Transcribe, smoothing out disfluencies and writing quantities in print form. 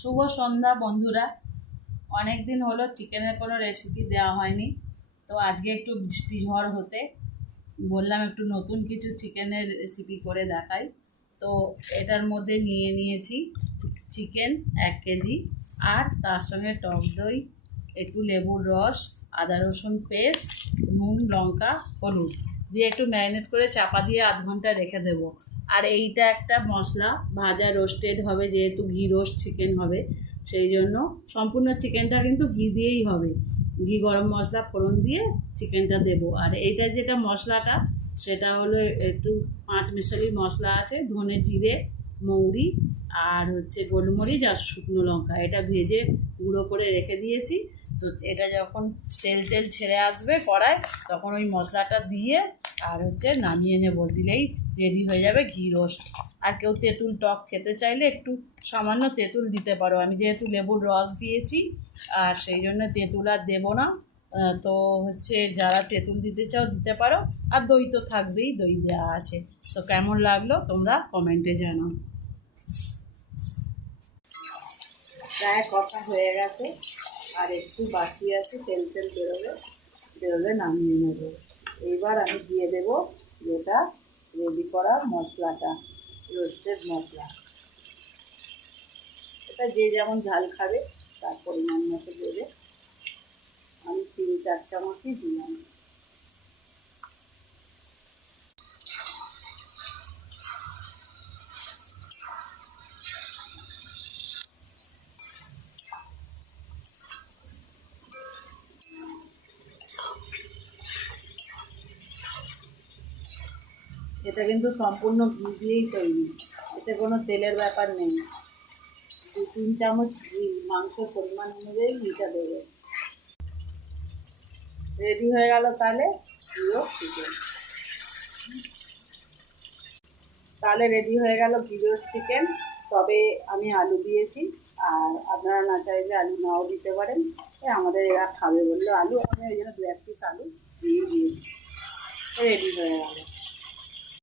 শুভ সন্ধ্যা বন্ধুরা। অনেক দিন হলো চিকেনের কোনো রেসিপি দেওয়া হয়নি, তো আজকে একটু বৃষ্টি ঝড় হতে বললাম একটু নতুন কিছু চিকেনের রেসিপি করে দেখাই। তো এটার মধ্যে নিয়ে নিয়েছি চিকেন 1 কেজি, আর তার সঙ্গে টক দই, একটু লেবুর রস, আদা রসুন পেস্ট, নুন, লঙ্কা, হলুদ দিয়ে একটু ম্যারিনেট করে চাপা দিয়ে আধ ঘন্টা রেখে দেবো। আর এইটা একটা মশলা, ভাজা রোস্টেড হবে, যেহেতু ঘি রোস্ট চিকেন হবে সেই জন্য সম্পূর্ণ চিকেনটা কিন্তু ঘি দিয়েই হবে। ঘি গরম মশলা ফোড়ন দিয়ে চিকেনটা দেবো। আর এইটা যেটা মশলাটা সেটা হলো একটু 5 মিশালি মশলা আছে, ধনে, জিরে, মৌরি আর গোলমরিচ আর শুকনো লঙ্কা, এটা ভেজে গুঁড়ো করে রেখে দিয়েছি। তো এটা যখন তেল তেল ছেড়ে আসবে কড়ায়, তখন ওই মশলাটা দিয়ে আর নামিয়ে নেব, দিলেই রেডি হয়ে যাবে ঘি রোস্ট। আর কেউ তেঁতুল টক খেতে চাইলে একটু সামান্য তেঁতুল দিতে পারো। আমি যেহেতু লেবুর রস দিয়েছি আর সেই জন্য তেঁতুল আর দেবো না। তো যারা তেঁতুল দিতে চাও দিতে পারো, আর দই তো থাকবেই, দই দেওয়া আছে। তো কেমন লাগলো তোমরা কমেন্টে জানাও। প্রায় কষা হয়ে গেছে, আর একটু বাকি আছে, তেল তেল বেরোলে নামিয়ে নেব। এইবার আমি দিয়ে দেবো যেটা রেডি করা মশলাটা, রোস্টেড মশলা। এটা যে যেমন ঝাল খাবে তার পরিমাণ মতো দেবে। আমি 3-4 চামচই দিলাম। এটা কিন্তু সম্পূর্ণ ঘি দিয়েই তৈরি, এতে কোনো তেলের ব্যাপার নেই। 2-3 চামচ ঘি, মাংসের পরিমাণ অনুযায়ী ঘিটা দেবে। রেডি হয়ে গেল তাহলে ঘিরো চিকেন। রেডি হয়ে গেল ঘি রোস্ট চিকেন। তবে আমি আলু দিয়েছি, আর আপনারা না চাইলে আলু নাও দিতে পারেন। আমাদের এরা খাবে বললো আলু, আমি ওই জন্য 2-1 পিস আলু দিয়ে দিয়েছি। রেডি হয়ে গেল।